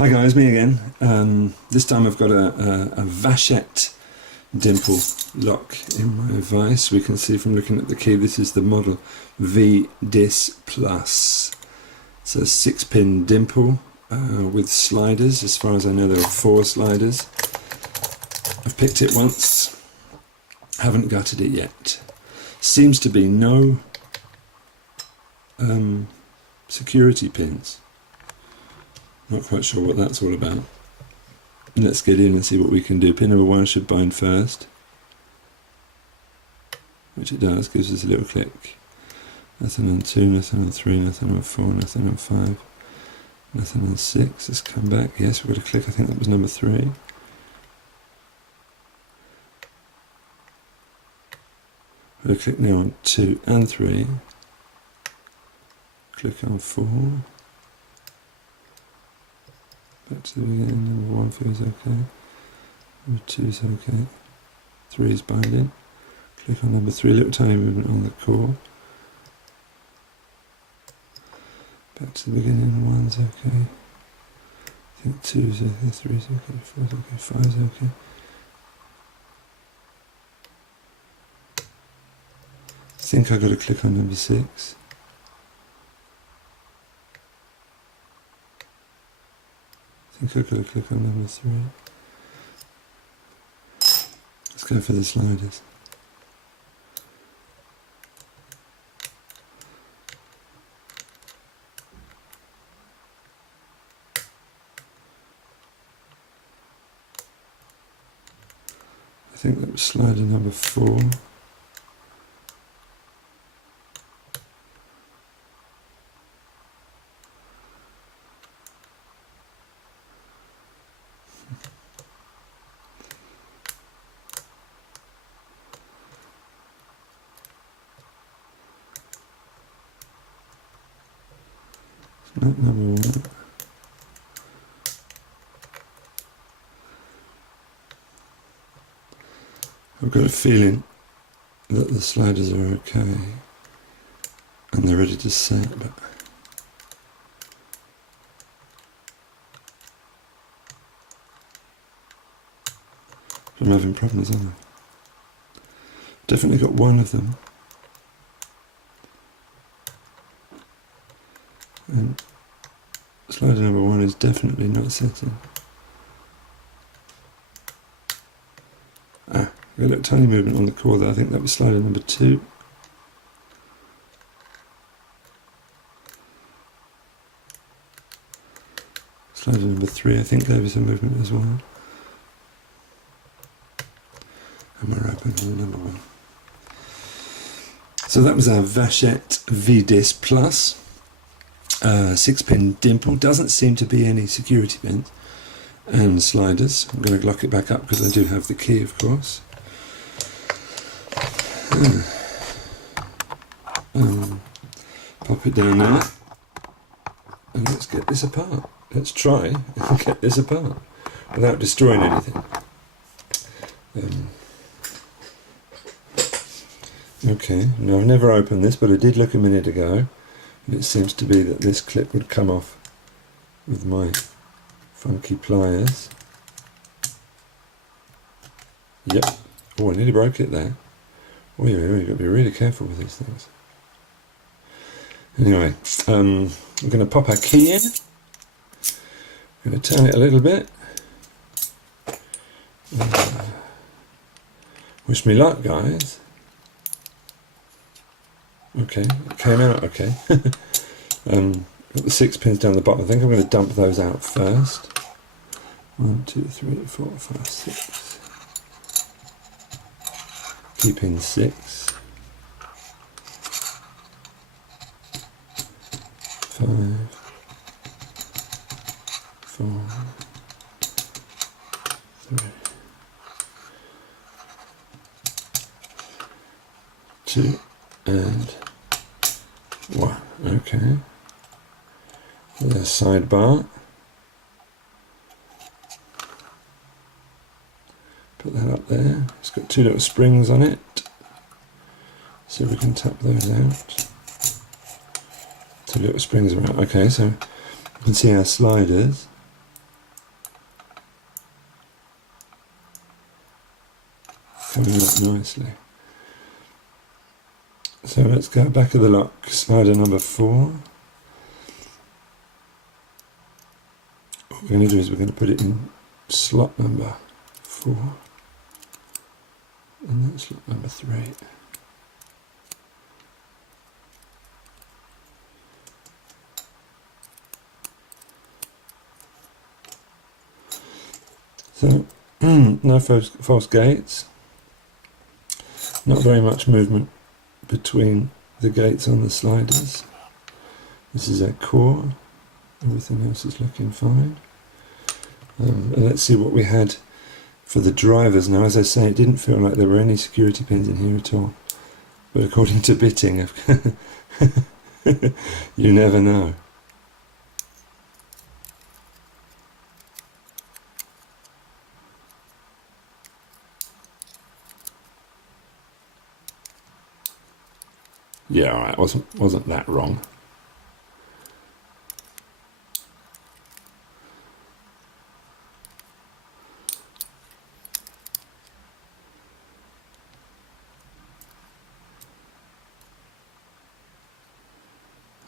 Hi guys, me again. This time I've got a Vachette dimple lock in my vise. We can see from looking at the key this is the model V DIS Plus. It's a 6-pin dimple with sliders. As far as I know there are 4 sliders. I've picked it once, haven't gutted it yet. Seems to be no security pins. Not quite sure what that's all about. Let's get in and see what we can do. Pin number 1 should bind first, which it does, gives us a little click. Nothing on 2, nothing on 3, nothing on 4, nothing on 5, nothing on 6. Let's come back. Yes, we've got a click. I think that was number 3. We'll click now on 2 and 3. Click on 4. Back to the beginning. Number 1 feels okay. Number 2 is okay. 3 is binding. Click on number 3. Little tiny movement on the core. Back to the beginning. 1's okay. I think 2 is okay. 3 is okay. 4 is okay. 5 is okay. I think I've got to click on number 6. I think I've got to click on number 3. Let's go for the sliders. I think that was slider number 4. Not number 1. I've got a feeling that the sliders are okay and they're ready to set, but I'm having problems, aren't I? Definitely got one of them. And slider number 1 is definitely not setting. Got a little tiny movement on the core there. I think that was slider number 2. Slider number 3 I think gave us a movement as well. And we're open on number 1. So that was our Vachette V DIS Plus. 6-pin dimple. Doesn't seem to be any security pins. And sliders. I'm going to lock it back up because I do have the key, of course. Pop it down there. And let's get this apart. Let's try and get this apart without destroying anything. Okay, now I've never opened this, but I did look a minute ago. And it seems to be that this clip would come off with my funky pliers. Yep. Oh, I nearly broke it there. Oh, you've got to be really careful with these things. Anyway, we're going to pop our key in. I'm going to turn it a little bit. Wish me luck, guys. Okay, it came out okay. Got the 6 pins down the bottom. I think I'm going to dump those out first. 1, 2, 3, 4, 5, 6. Keep in 6. 5, 4, 3, 2, and 1. Okay. There's sidebar. Put that up there. It's got 2 little springs on it. See if we can tap those out. 2 little springs around. Okay, so you can see our sliders. coming up nicely. So let's go back of the lock, slider number 4. What we're going to do is we're going to put it in slot number 4 and then slot number 3. So no false gates, not very much movement between the gates on the sliders. This is our core, everything else is looking fine. And let's see what we had for the drivers. Now, as I say, it didn't feel like there were any security pins in here at all, but according to bitting, you never know. Yeah, alright, wasn't that wrong.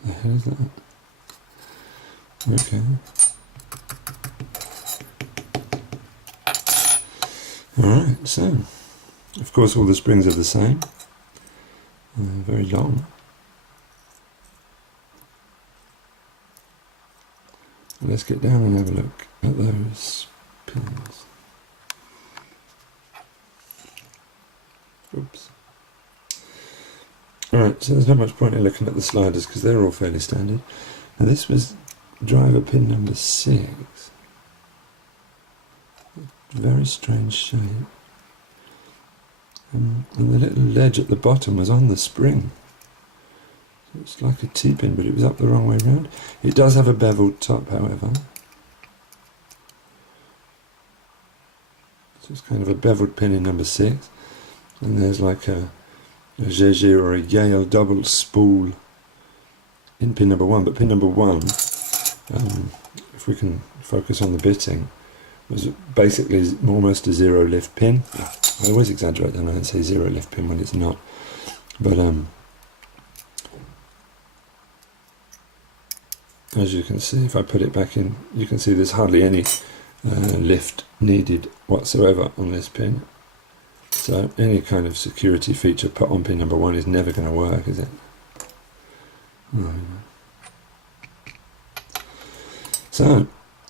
The hell is that? Okay. Alright, so of course all the springs are the same. Very long. Let's get down and have a look at those pins. Oops. Alright, so there's not much point in looking at the sliders because they're all fairly standard. And this was driver pin number 6. Very strange shape. And the little ledge at the bottom was on the spring. So it's like a T-pin, but it was up the wrong way round. It does have a beveled top, however. So it's kind of a beveled pin in number 6. And there's like a GG or a Yale double spool in pin number 1. But pin number 1, if we can focus on the bitting, was basically almost a zero lift pin. I always exaggerate and I don't say zero lift pin when it's not. But as you can see, if I put it back in, you can see there's hardly any lift needed whatsoever on this pin. So any kind of security feature put on pin number 1 is never going to work, is it? So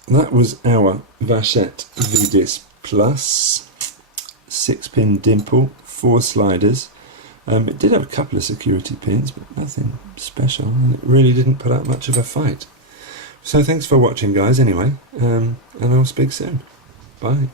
that was our Vachette V DIS Plus 6-pin dimple, 4 sliders. It did have a couple of security pins, but nothing special, and it really didn't put up much of a fight. So thanks for watching, guys, anyway, and I'll speak soon. Bye.